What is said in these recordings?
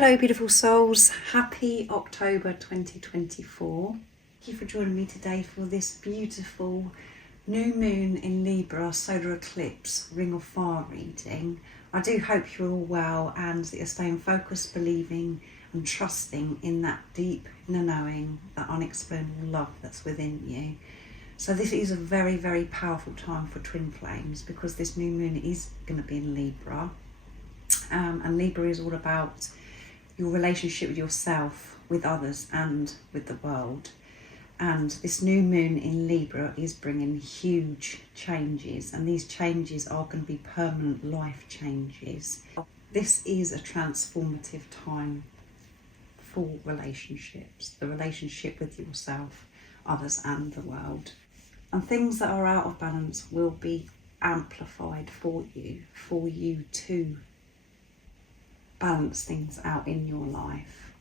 Hello beautiful souls, happy October 2024. Thank you for joining me today for this beautiful new moon in Libra solar eclipse ring of fire reading. I do hope you're all well and that you're staying focused, believing and trusting in that deep inner knowing, that unexplainable love that's within you. So this is a very, very powerful time for twin flames because this new moon is going to be in Libra. And Libra is all about your relationship with yourself, with others and with the world. And this new moon in Libra is bringing huge changes, and these changes are going to be permanent life changes. This is a transformative time for relationships, the relationship with yourself, others and the world. And things that are out of balance will be amplified for you to balance things out in your life.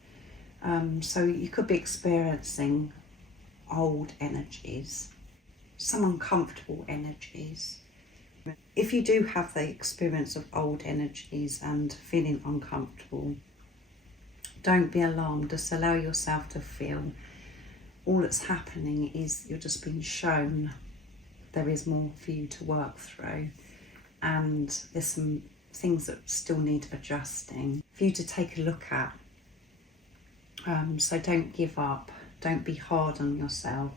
So you could be experiencing old energies, some uncomfortable energies. If you do have the experience of old energies and feeling uncomfortable, don't be alarmed, just allow yourself to feel. All that's happening is you're just being shown there is more for you to work through, and there's some things that still need adjusting for you to take a look at. So don't give up, don't be hard on yourself,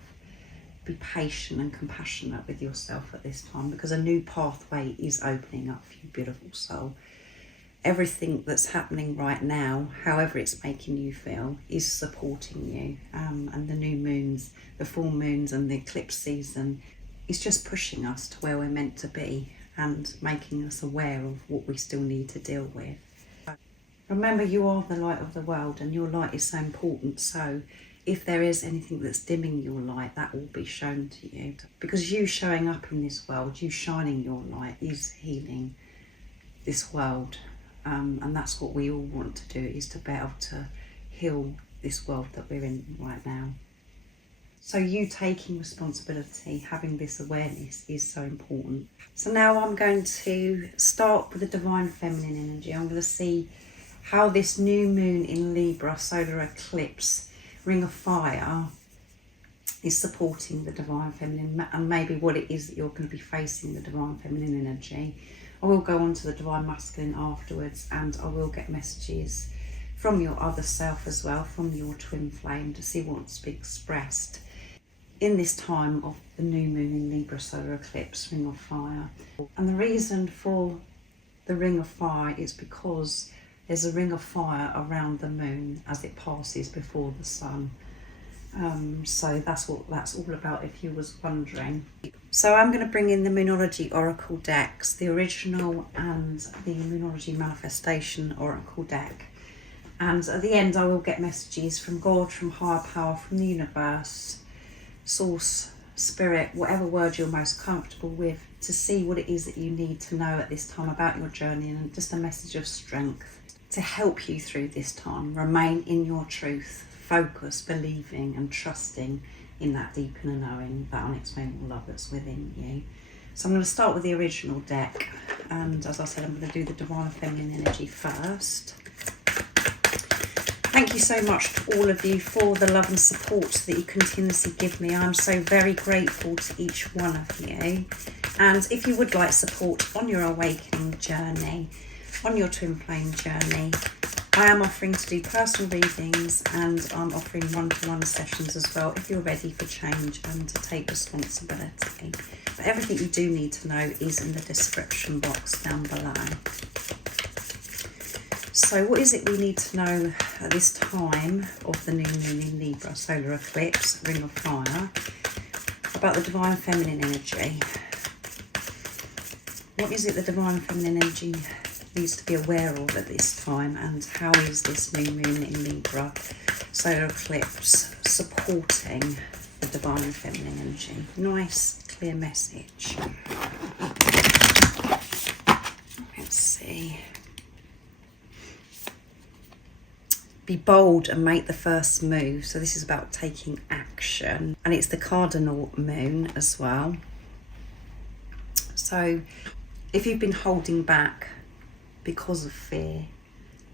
be patient and compassionate with yourself at this time, because a new pathway is opening up for you, beautiful soul. Everything that's happening right now, however it's making you feel, is supporting you, and the new moons, the full moons and the eclipse season is just pushing us to where we're meant to be and making us aware of what we still need to deal with. Remember, you are the light of the world and your light is so important. So if there is anything that's dimming your light, that will be shown to you. Because you showing up in this world, you shining your light is healing this world. And that's what we all want to do, is to be able to heal this world that we're in right now. So you taking responsibility, having this awareness is so important. So now I'm going to start with the divine feminine energy. I'm going to see how this new moon in Libra solar eclipse ring of fire is supporting the divine feminine, and maybe what it is that you're going to be facing the divine feminine energy. I will go on to the divine masculine afterwards, and I will get messages from your other self as well, from your twin flame, to see what's being expressed in this time of the new moon in Libra solar eclipse ring of fire. And the reason for the ring of fire is because there's a ring of fire around the moon as it passes before the sun. So that's what that's all about, if you was wondering. So I'm going to bring in the Moonology Oracle decks, the original and the Moonology Manifestation Oracle deck. And at the end I will get messages from God, from higher power, from the universe, source, spirit, whatever word you're most comfortable with, to see what it is that you need to know at this time about your journey, and just a message of strength to help you through this time. Remain in your truth, focus, believing and trusting in that deep inner knowing, that unexplainable love that's within you. So I'm going to start with the original deck, and as I said, I'm going to do the divine feminine energy first. Thank you so much to all of you for the love and support that you continuously give me. I'm so very grateful to each one of you. And if you would like support on your awakening journey, on your twin flame journey, I am offering to do personal readings, and I'm offering one-to-one sessions as well if you're ready for change and to take responsibility. But everything you do need to know is in the description box down below. So what is it we need to know at this time of the new moon in Libra solar eclipse ring of fire about the divine feminine energy? What is it the divine feminine energy needs to be aware of at this time, and how is this new moon in Libra solar eclipse supporting the divine feminine energy? Nice clear message. Let's see. Be bold and make the first move. So this is about taking action, and it's the cardinal moon as well. So if you've been holding back because of fear,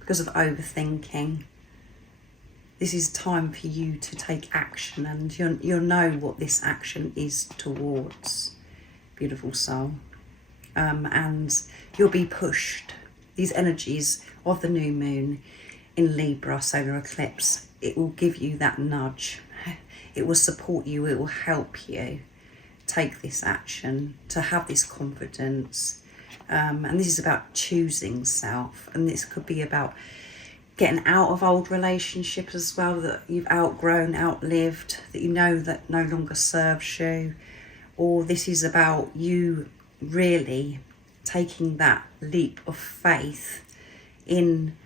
because of overthinking. This is time for you to take action, and you'll know what this action is towards, beautiful soul. And you'll be pushed. These energies of the new moon in Libra solar eclipse, it will give you that nudge. It will support you. It will help you take this action, to have this confidence. And this is about choosing self. And this could be about getting out of old relationships as well, that you've outgrown, outlived, that you know that no longer serves you. Or this is about you really taking that leap of faith in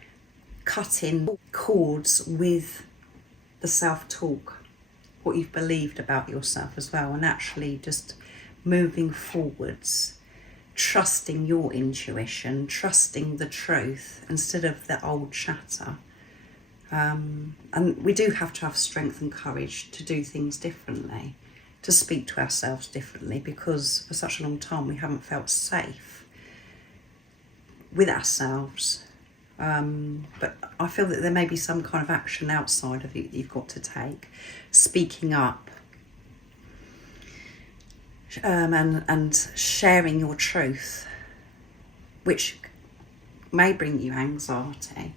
cutting cords with the self-talk, what you've believed about yourself as well, and actually just moving forwards, trusting your intuition, trusting the truth instead of the old chatter. And we do have to have strength and courage to do things differently, to speak to ourselves differently, because for such a long time we haven't felt safe with ourselves. But I feel that there may be some kind of action outside of you that you've got to take, speaking up, and sharing your truth, which may bring you anxiety,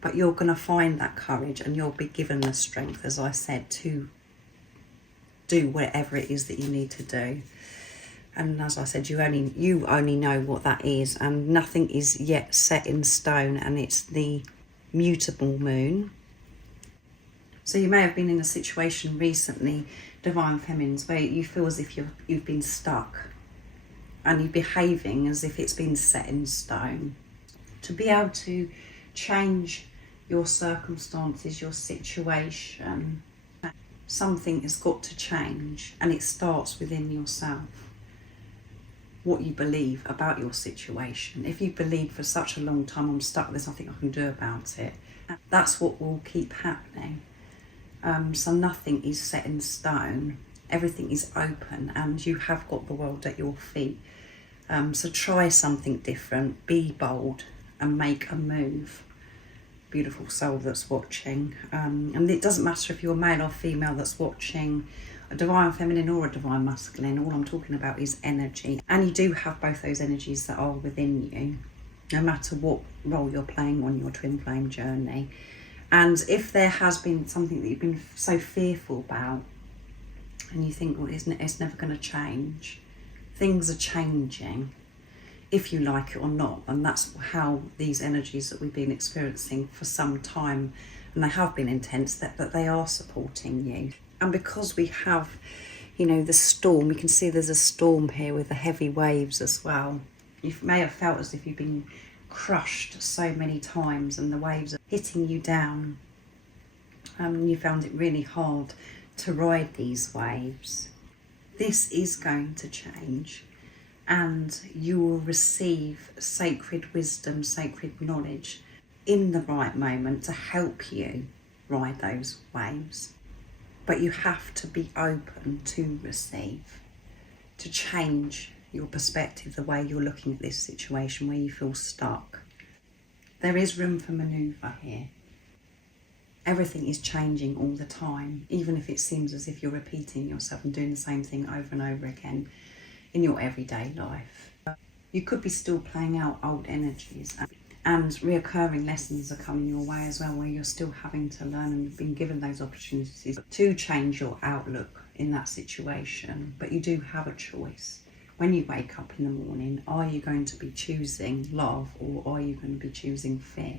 but you're going to find that courage, and you'll be given the strength, as I said, to do whatever it is that you need to do. And as I said, you only know what that is, and nothing is yet set in stone, and it's the mutable moon. So you may have been in a situation recently, Divine Feminines, where you feel as if you've been stuck, and you're behaving as if it's been set in stone. To be able to change your circumstances, your situation, something has got to change, and it starts within yourself. What you believe about your situation. If you believe for such a long time, I'm stuck, there's nothing I can do about it, that's what will keep happening. So nothing is set in stone, everything is open, and you have got the world at your feet. So try something different, be bold, and make a move, beautiful soul that's watching. And it doesn't matter if you're male or female that's watching, a divine feminine or a divine masculine, all I'm talking about is energy. And you do have both those energies that are within you, no matter what role you're playing on your twin flame journey. And if there has been something that you've been so fearful about, and you think, well, it's never going to change, things are changing, if you like it or not. And that's how these energies that we've been experiencing for some time, and they have been intense, that they are supporting you. And because we have, the storm, we can see there's a storm here with the heavy waves as well. You may have felt as if you've been crushed so many times, and the waves are hitting you down. And you found it really hard to ride these waves. This is going to change, and you will receive sacred wisdom, sacred knowledge in the right moment to help you ride those waves. But you have to be open to receive, to change your perspective, the way you're looking at this situation where you feel stuck. There is room for manoeuvre here. Everything is changing all the time, even if it seems as if you're repeating yourself and doing the same thing over and over again in your everyday life. You could be still playing out old energies, and reoccurring lessons are coming your way as well, where you're still having to learn and been given those opportunities to change your outlook in that situation. But you do have a choice. When you wake up in the morning, are you going to be choosing love, or are you going to be choosing fear?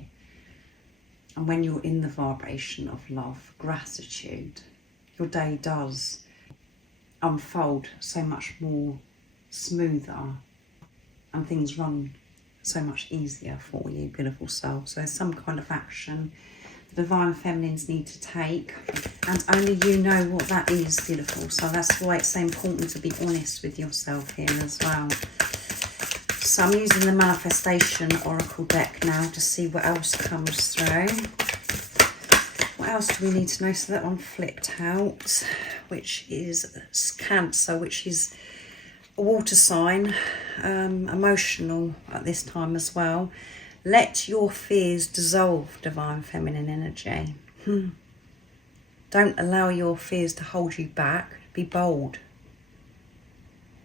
And when you're in the vibration of love, gratitude, your day does unfold so much more smoother, and things run so much easier for you, beautiful soul. So there's some kind of action the divine feminines need to take, and only you know what that is, beautiful. So that's why it's so important to be honest with yourself here as well. So I'm using the Manifestation Oracle deck now to see what else comes through. What else do we need to know? So that one flipped out, which is Cancer, which is a water sign, emotional at this time as well. Let your fears dissolve, Divine Feminine Energy. Don't allow your fears to hold you back. Be bold.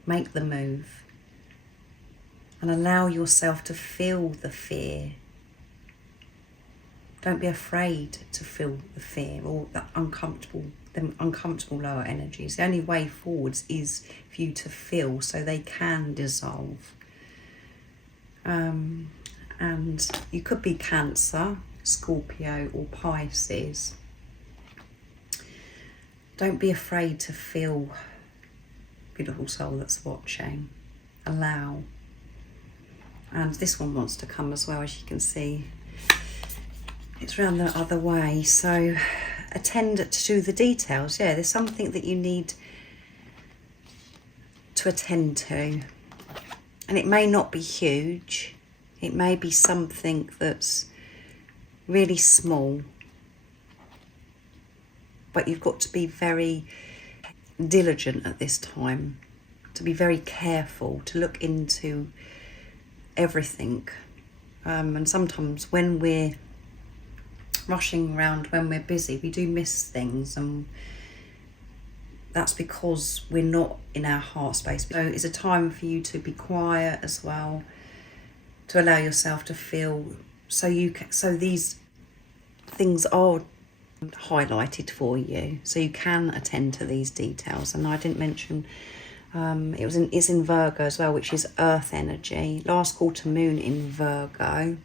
Make the move. And allow yourself to feel the fear. Don't be afraid to feel the fear or the uncomfortable lower energies. The only way forwards is for you to feel so they can dissolve. And you could be Cancer, Scorpio or Pisces. Don't be afraid to feel, beautiful soul that's watching. Allow. And this one wants to come as well, as you can see. It's round the other way, so attend to the details. Yeah, there's something that you need to attend to. And it may not be huge. It may be something that's really small. But you've got to be very diligent at this time, to be very careful, to look into everything. And sometimes when we're rushing around, when we're busy, we do miss things, and that's because we're not in our heart space. So it's a time for you to be quiet as well, to allow yourself to feel, so these things are highlighted for you, so you can attend to these details. And I didn't mention it's in Virgo as well, which is earth energy, last quarter moon in Virgo.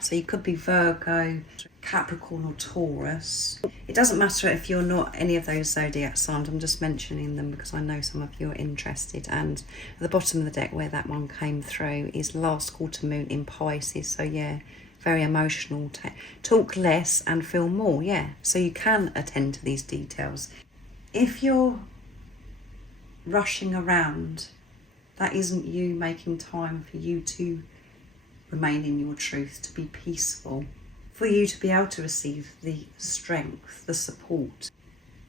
So you could be Virgo, Capricorn or Taurus. It doesn't matter if you're not any of those zodiac signs. I'm just mentioning them because I know some of you are interested. And at the bottom of the deck where that one came through is last quarter moon in Pisces. So yeah, very emotional. Talk less and feel more. Yeah, so you can attend to these details. If you're rushing around, that isn't you making time for you to remain in your truth, to be peaceful, for you to be able to receive the strength, the support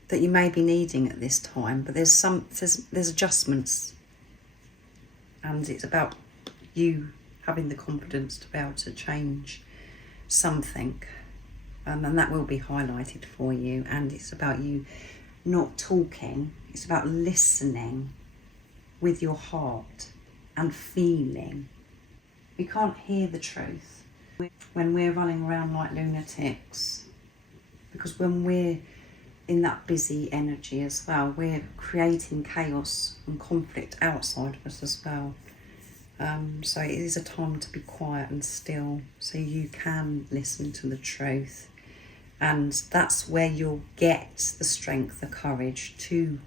that you may be needing at this time. But there's adjustments, and it's about you having the confidence to be able to change something, and that will be highlighted for you. And it's about you not talking, it's about listening with your heart and feeling. We can't hear the truth when we're running around like lunatics, because when we're in that busy energy as well, we're creating chaos and conflict outside of us as well. So it is a time to be quiet and still, so you can listen to the truth. And that's where you'll get the strength, the courage to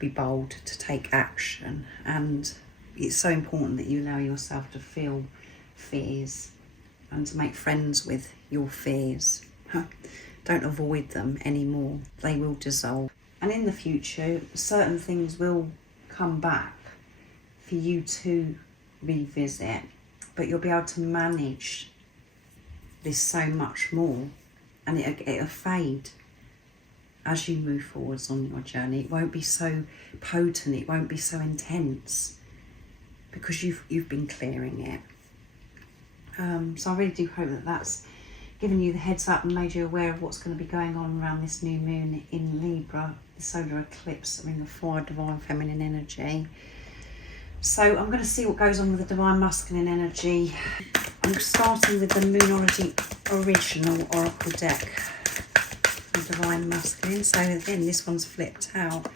be bold, to take action. And it's so important that you allow yourself to feel fears and to make friends with your fears. Don't avoid them anymore. They will dissolve. And in the future, certain things will come back for you to revisit, but you'll be able to manage this so much more, and it'll fade as you move forwards on your journey. It won't be so potent, it won't be so intense, because you've been clearing it. So I really do hope that that's given you the heads up and made you aware of what's going to be going on around this new moon in Libra, the solar eclipse, ring of fire, divine feminine energy. So I'm going to see what goes on with the divine masculine energy. I'm starting with the Moonology original oracle deck, the divine masculine. So again, this one's flipped out.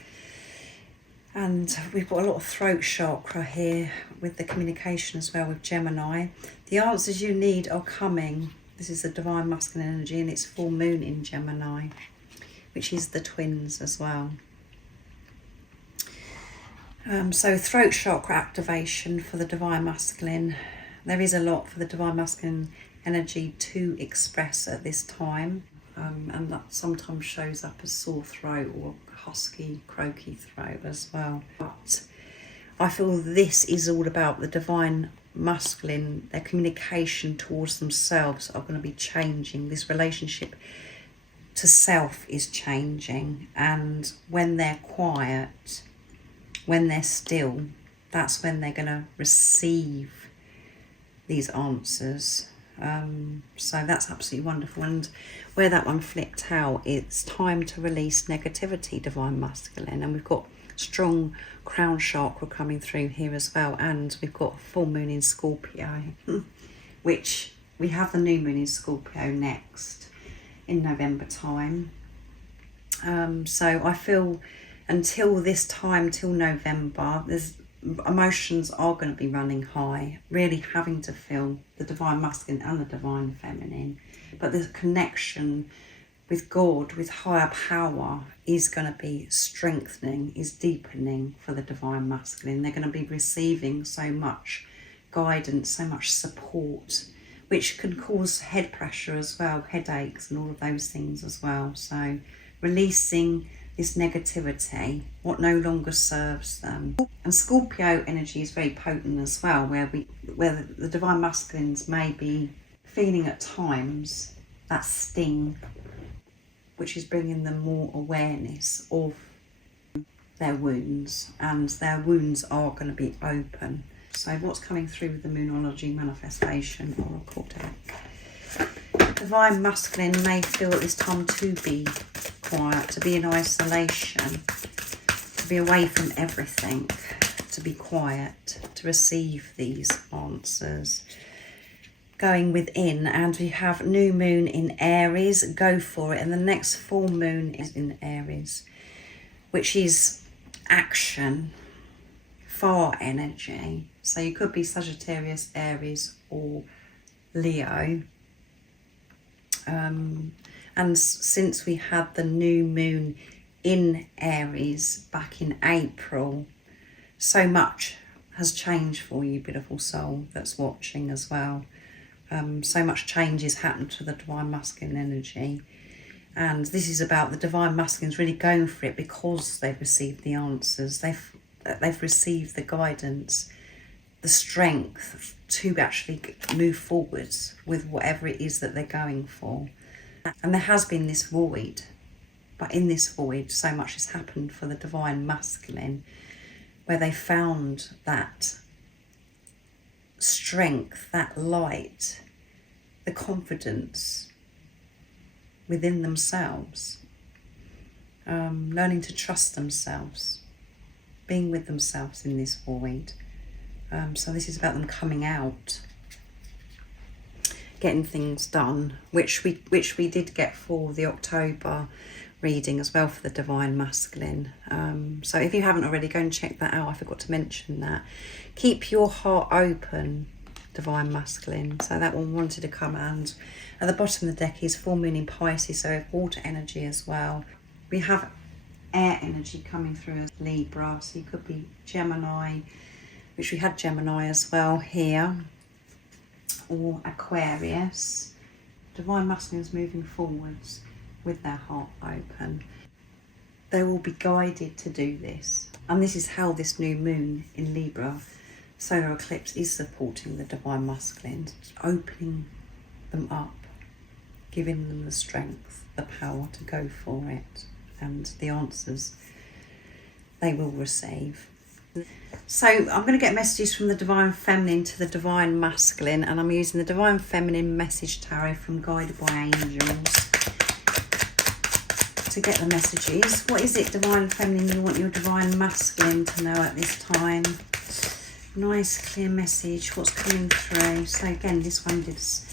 And we've got a lot of throat chakra here with the communication as well with Gemini. The answers you need are coming. This is the divine masculine energy, and it's full moon in Gemini, which is the twins as well. So throat chakra activation for the divine masculine. There is a lot for the divine masculine energy to express at this time. And that sometimes shows up as sore throat or husky, croaky throat as well. But I feel this is all about the divine masculine. Their communication towards themselves are going to be changing. This relationship to self is changing. And when they're quiet, when they're still, that's when they're going to receive these answers. So that's absolutely wonderful. And where that one flipped out, it's time to release negativity, Divine Masculine. And we've got strong crown chakra coming through here as well. And we've got full moon in Scorpio, which we have the new moon in Scorpio next in November time. So I feel until this time, till November, emotions are going to be running high, really having to feel the Divine Masculine and the Divine Feminine. But the connection with God, with higher power, is going to be strengthening, is deepening for the Divine Masculine. They're going to be receiving so much guidance, so much support, which can cause head pressure as well, headaches and all of those things as well. So releasing this negativity, what no longer serves them. And Scorpio energy is very potent as well, where the Divine Masculines may be feeling at times that sting, which is bringing them more awareness of their wounds, and their wounds are going to be open. So what's coming through with the Moonology Manifestation Oracle deck? Divine Masculine may feel at this time to be quiet, to be in isolation, to be away from everything, to be quiet, to receive these answers. Going within, and we have new moon in Aries, go for it. And the next full moon is in Aries, which is action, fire energy. So you could be Sagittarius, Aries or Leo. And since we had the new moon in Aries back in April, so much has changed for you, beautiful soul that's watching as well. So much change has happened to the Divine Masculine energy. And this is about the Divine Masculines really going for it because they've received the answers. They've received the guidance, the strength to actually move forwards with whatever it is that they're going for. And there has been this void, but in this void so much has happened for the Divine Masculine, where they found that strength, that light, the confidence within themselves, learning to trust themselves, being with themselves in this void. So this is about them coming out, getting things done, which we did get for the October reading as well for the Divine Masculine. So if you haven't already, go and check that out. I forgot to mention that. Keep your heart open, Divine Masculine. So that one wanted to come, and at the bottom of the deck is full moon in Pisces, so we have water energy as well. We have air energy coming through as Libra, so you could be Gemini, which we had Gemini as well here, or Aquarius. Divine Masculines moving forwards with their heart open. They will be guided to do this, and this is how this new moon in Libra solar eclipse is supporting the Divine Masculines, opening them up, giving them the strength, the power to go for it, and the answers they will receive. So I'm going to get messages from the Divine Feminine to the Divine Masculine, and I'm using the Divine Feminine Message Tarot from Guided by Angels to get the messages. What is it, Divine Feminine, you want your Divine Masculine to know at this time? Nice clear message, what's coming through. So again, this one is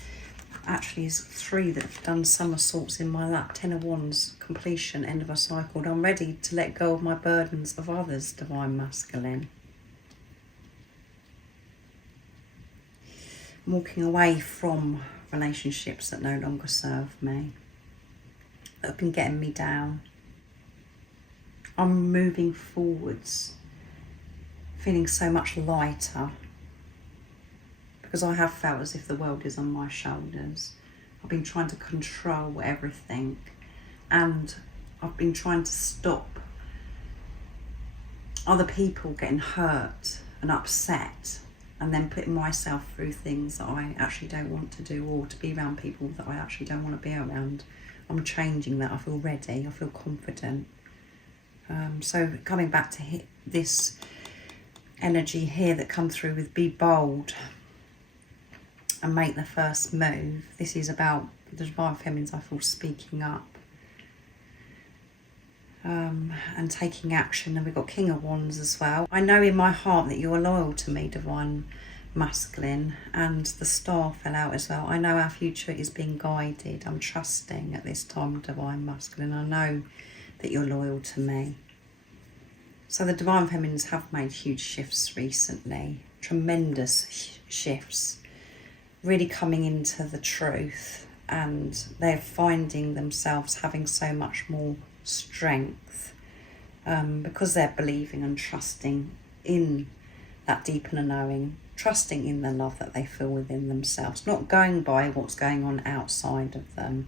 3 that have done somersaults in my lap. 10 of Wands, completion, end of a cycle. I'm ready to let go of my burdens of others, Divine Masculine. I'm walking away from relationships that no longer serve me, that have been getting me down. I'm moving forwards, feeling so much lighter, because I have felt as if the world is on my shoulders. I've been trying to control everything, and I've been trying to stop other people getting hurt and upset, and then putting myself through things that I actually don't want to do, or to be around people that I actually don't want to be around. I'm changing that. I feel ready, I feel confident. So coming back to this energy here that come through with be bold. and make the first move. This is about the Divine Feminines, I feel, speaking up and taking action. And we've got King of Wands as well. I know in my heart that you're loyal to me, Divine Masculine, and the Star fell out as well. I know our future is being guided. I'm trusting at this time, Divine Masculine. I know that you're loyal to me. So the Divine Feminines have made huge shifts recently, tremendous shifts, really coming into the truth, and they're finding themselves having so much more strength because they're believing and trusting in that deeper knowing, trusting in the love that they feel within themselves, not going by what's going on outside of them.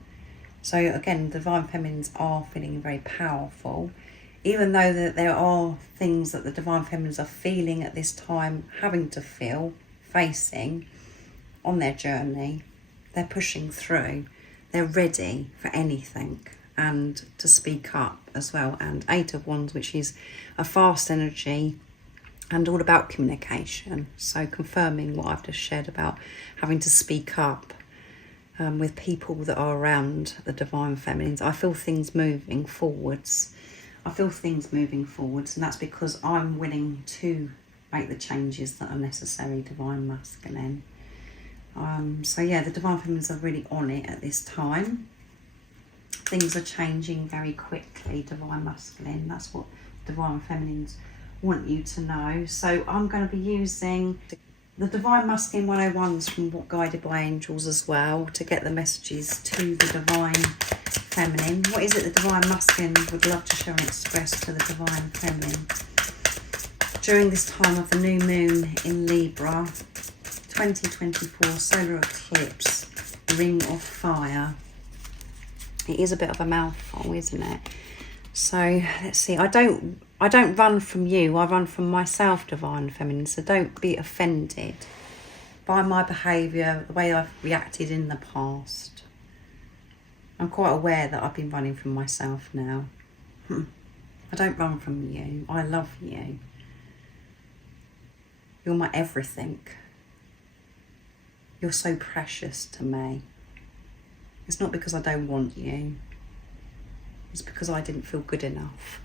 So again, the Divine Feminines are feeling very powerful, even though that there are things that the Divine Feminines are feeling at this time, having to feel, facing on their journey. They're pushing through. They're ready for anything and to speak up as well. And Eight of Wands, which is a fast energy and all about communication. So confirming what I've just shared about having to speak up with people that are around the Divine Feminines. I feel things moving forwards. I feel things moving forwards, and that's because I'm willing to make the changes that are necessary, Divine Masculine. So yeah, the Divine Feminines are really on it at this time. Things are changing very quickly, Divine Masculine. That's what Divine Feminines want you to know. So I'm going to be using the Divine Masculine 101s from What Guided by Angels as well to get the messages to the Divine Feminine. What is it the Divine Masculine would love to share and express to the Divine Feminine during this time of the new moon in Libra, 2024 solar eclipse, ring of fire? It is a bit of a mouthful, isn't it? So let's see. I don't run from you. I run from myself, Divine Feminine. So don't be offended by my behaviour, the way I've reacted in the past. I'm quite aware that I've been running from myself now. I don't run from you. I love you. You're my everything. You're so precious to me. It's not because I don't want you. It's because I didn't feel good enough.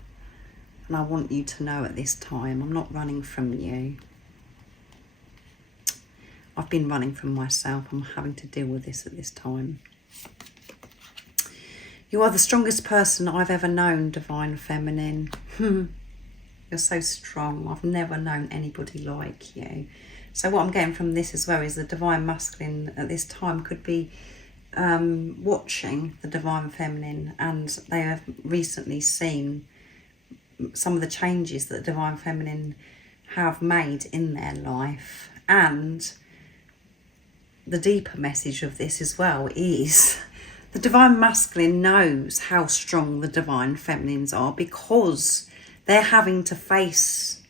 And I want you to know at this time, I'm not running from you. I've been running from myself. I'm having to deal with this at this time. You are the strongest person I've ever known, Divine Feminine. You're so strong. I've never known anybody like you. So what I'm getting from this as well is the Divine Masculine at this time could be watching the Divine Feminine, and they have recently seen some of the changes that the Divine Feminine have made in their life. And the deeper message of this as well is the Divine Masculine knows how strong the Divine Feminines are because they're having to face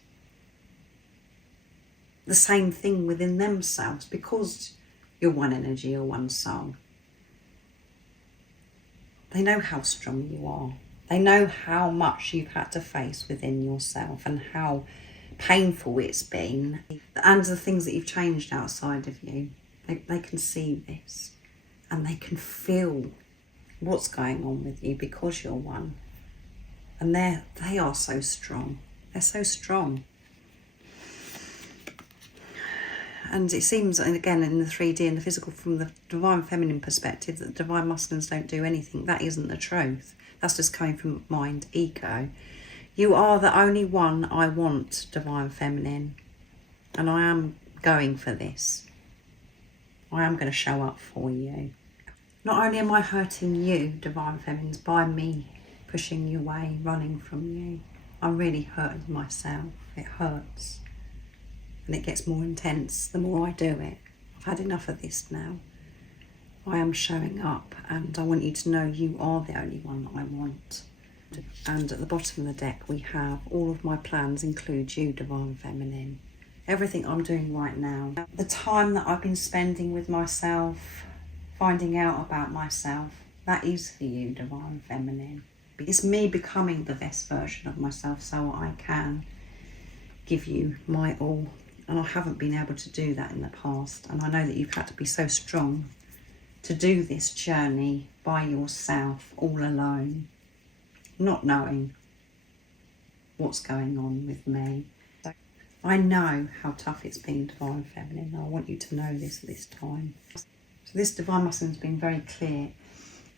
the same thing within themselves, because you're one energy or one soul. They know how strong you are. They know how much you've had to face within yourself and how painful it's been, and the things that you've changed outside of you. They can see this and they can feel what's going on with you because you're one. And they are so strong. They're so strong. And it seems, and again in the 3D and the physical, from the Divine Feminine perspective, that Divine Masculines don't do anything. That isn't the truth. That's just coming from mind, ego. You are the only one I want, Divine Feminine. And I am going for this. I am going to show up for you. Not only am I hurting you, Divine Feminines, by me pushing you away, running from you, I'm really hurting myself. It hurts. And it gets more intense the more I do it. I've had enough of this now. I am showing up, and I want you to know you are the only one that I want. And at the bottom of the deck we have all of my plans include you, Divine Feminine. Everything I'm doing right now. The time that I've been spending with myself, finding out about myself, that is for you, Divine Feminine. It's me becoming the best version of myself so I can give you my all And I haven't been able to do that in the past. And I know that you've had to be so strong to do this journey by yourself, all alone, not knowing what's going on with me. I know how tough it's been, Divine Feminine. I want you to know this at this time. So this Divine Masculine has been very clear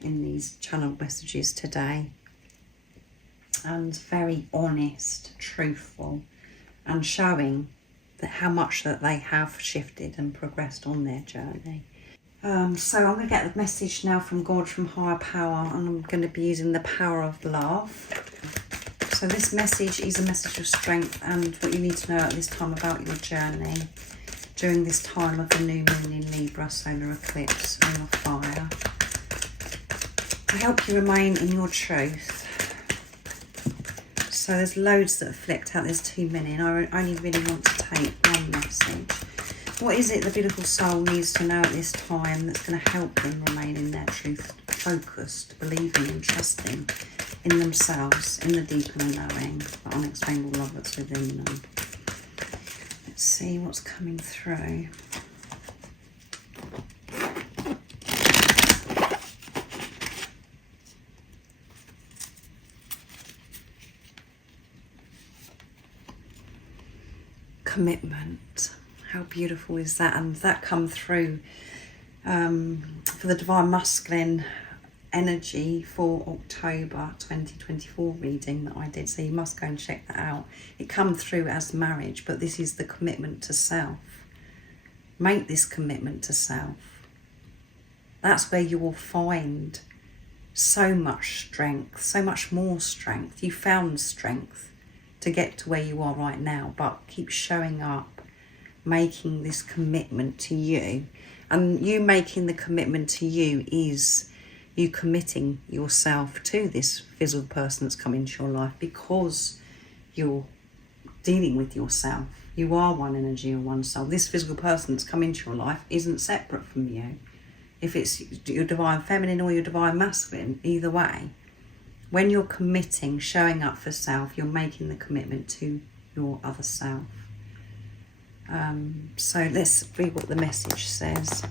in these channeled messages today, and very honest, truthful, and showing that how much that they have shifted and progressed on their journey. So I'm going to get the message now from God, from higher power, and I'm going to be using the power of love. So this message is a message of strength and what you need to know at this time about your journey during this time of the new moon in Libra, solar eclipse, ring of fire. To help you remain in your truth. So there's loads that have flicked out, there's too many, and I only really want to take one message. What is it the beautiful soul needs to know at this time that's going to help them remain in their truth, focused, believing and trusting in themselves, in the deeper knowing, the unexplainable love that's within them? Let's see what's coming through. Commitment. How beautiful is that? And that come through for the Divine Masculine energy for October 2024 reading that I did. So you must go and check that out. It come through as marriage, but this is the commitment to self. Make this commitment to self. That's where you will find so much strength, so much more strength. You found strength to get to where you are right now, but keep showing up, making this commitment to you. And you making the commitment to you is you committing yourself to this physical person that's come into your life, because you're dealing with yourself. You are one energy and one soul. This physical person that's come into your life isn't separate from you. If it's your Divine Feminine or your Divine Masculine, either way, when you're committing, showing up for self, you're making the commitment to your other self. So let's read what the message says.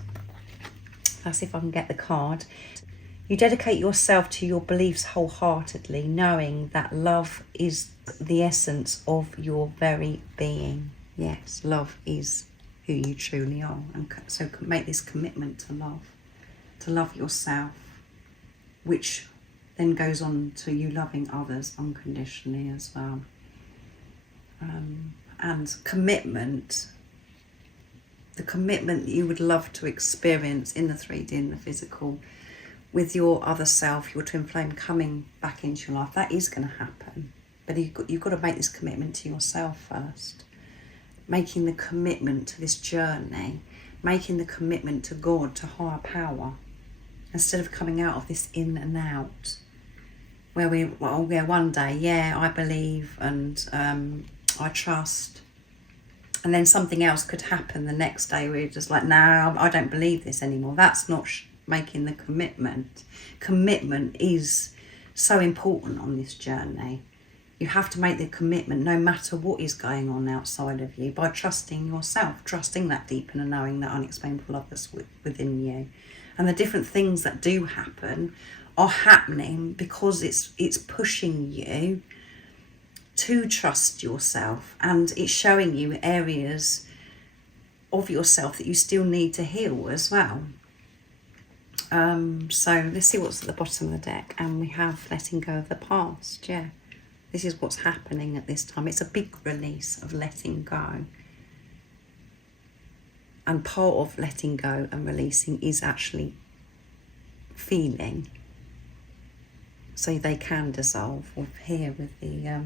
Let's see if I can get the card. You dedicate yourself to your beliefs wholeheartedly, knowing that love is the essence of your very being. Yes, love is who you truly are. And so make this commitment to love yourself, which then goes on to you loving others unconditionally as well. And commitment, the commitment that you would love to experience in the 3D, in the physical, with your other self, your twin flame coming back into your life, that is going to happen. But you've got to make this commitment to yourself first. Making the commitment to this journey, making the commitment to God, to higher power, instead of coming out of this in and out, where one day, I believe and I trust, and then something else could happen the next day where you're just like, no, I don't believe this anymore. That's not making the commitment. Commitment is so important on this journey. You have to make the commitment no matter what is going on outside of you, by trusting yourself, trusting that deep inner knowing, that unexplainable love that's within you. And the different things that do happen are happening because it's pushing you to trust yourself, and it's showing you areas of yourself that you still need to heal as well. So let's see what's at the bottom of the deck. And we have letting go of the past. Yeah, this is what's happening at this time. It's a big release of letting go. And part of letting go and releasing is actually feeling. So they can dissolve. We're here with the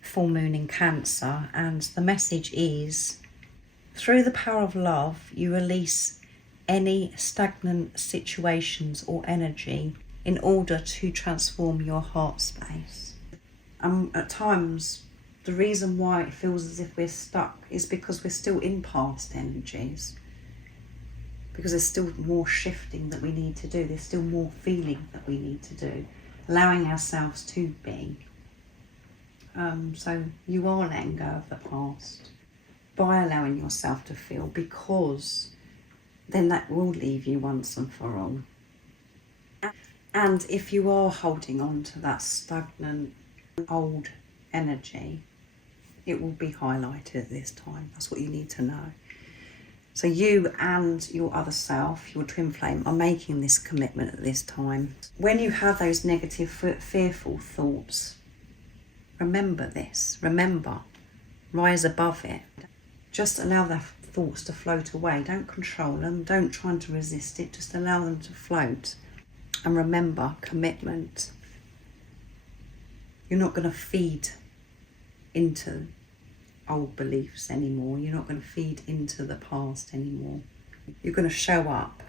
full moon in Cancer. And the message is, through the power of love, you release any stagnant situations or energy in order to transform your heart space. At times, the reason why it feels as if we're stuck is because we're still in past energies. Because there's still more shifting that we need to do. There's still more feeling that we need to do. Allowing ourselves to be. So you are letting go of the past. by allowing yourself to feel, because then that will leave you once and for all. And if you are holding on to that stagnant old energy, it will be highlighted at this time. That's what you need to know. So you and your other self, your twin flame, are making this commitment at this time. When you have those negative, fearful thoughts, remember this. Remember, rise above it. Just allow the thoughts to float away. Don't control them. Don't try to resist it. Just allow them to float. And remember, commitment. You're not going to feed into old beliefs anymore. You're not going to feed into the past anymore. You're going to show up,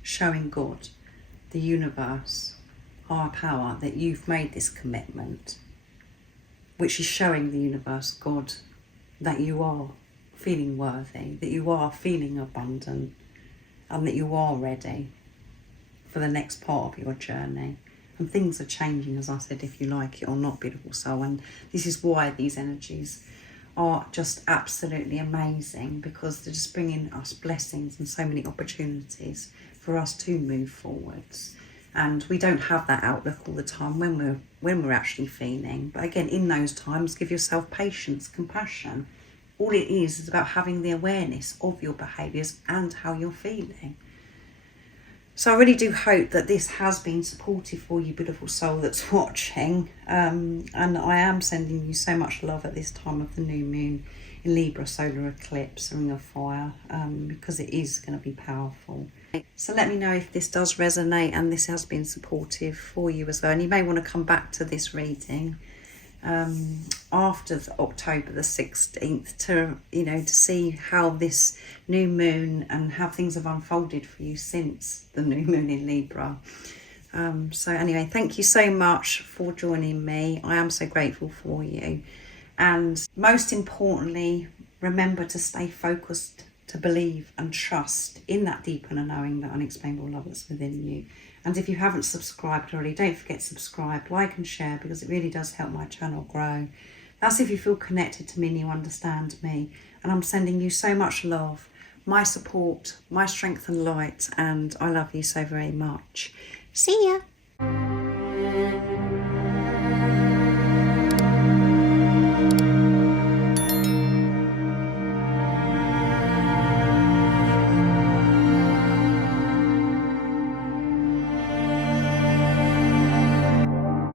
showing God, the universe, higher power, that you've made this commitment, which is showing the universe, God, that you are feeling worthy, that you are feeling abundant, and that you are ready for the next part of your journey. And things are changing, as I said, if you like it or not, beautiful soul. And this is why these energies are just absolutely amazing, because they're just bringing us blessings and so many opportunities for us to move forwards. And we don't have that outlook all the time when we're actually feeling. But again, in those times, give yourself patience, compassion. All it is about having the awareness of your behaviours and how you're feeling. So I really do hope that this has been supportive for you, beautiful soul that's watching. And I am sending you so much love at this time of the new moon in Libra solar eclipse, Ring of Fire, because it is going to be powerful. So let me know if this does resonate and this has been supportive for you as well. And you may want to come back to this reading after October the 16th to see how this new moon and how things have unfolded for you since the new moon in Libra. So anyway, thank you so much for joining me. I am so grateful for you. And most importantly, remember to stay focused, to believe and trust in that deep inner knowing, that unexplainable love that's within you. And if you haven't subscribed already, don't forget to subscribe, like and share, because it really does help my channel grow. That's if you feel connected to me and you understand me. And I'm sending you so much love, my support, my strength and light, and I love you so very much. See ya!